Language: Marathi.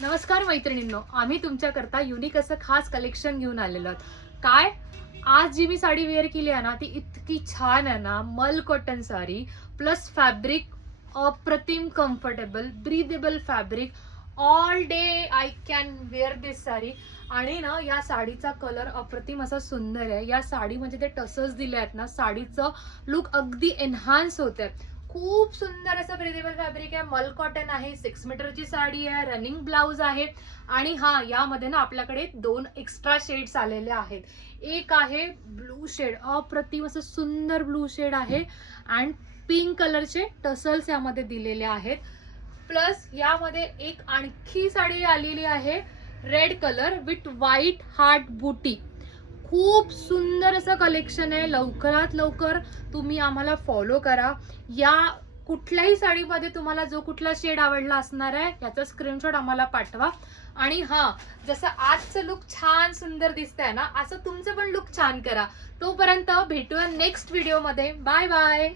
नमस्कार मैत्रिणींनो, आम्ही तुमच्याकरता युनिक असं खास कलेक्शन घेऊन आलेलो आहोत. काय आज जी मी साडी वेअर केली आहे ना, ती इतकी छान आहे ना. मल कॉटन साडी प्लस फॅब्रिक, अप्रतिम comfortable breathable fabric. All day I can wear this sari. आणि ना या साडीचा कलर अप्रतिम असा सुंदर आहे. या साडी म्हणजे ते टसल्स दिले आहेत ना, साडीचं लुक अगदी एनहान्स होते. खूप सुंदर असं ब्रीदेबल फॅब्रिक आहे. मल कॉटन आहे. 6 मीटरची साडी आहे. रनिंग ब्लाउज आहे. आणि हा यामध्ये ना आपल्याकडे 2 एक्स्ट्रा शेड्स आलेले आहेत. एक आहे ब्लू शेड, अप्रतिम असं सुंदर ब्लू शेड आहे. अँड पिंक कलरचे टसल्स यामध्ये दिलेले आहेत. प्लस यामध्ये एक आणखी साडी आलेली आहे, red colour with white heart बुटी. खूप सुंदर असं कलेक्शन आहे. लवकरात लवकर तुम्ही आम्हाला फॉलो करा. या कुठल्याही साडीमध्ये तुम्हाला जो कुठला शेड आवडला असणार आहे याचा स्क्रीनशॉट आम्हाला पाठवा. आणि हा, जसं आजचं लुक छान सुंदर दिसतंय ना, असं तुमचं पण लुक छान करा. तोपर्यंत भेटूया नेक्स्ट व्हिडिओमध्ये. Bye bye.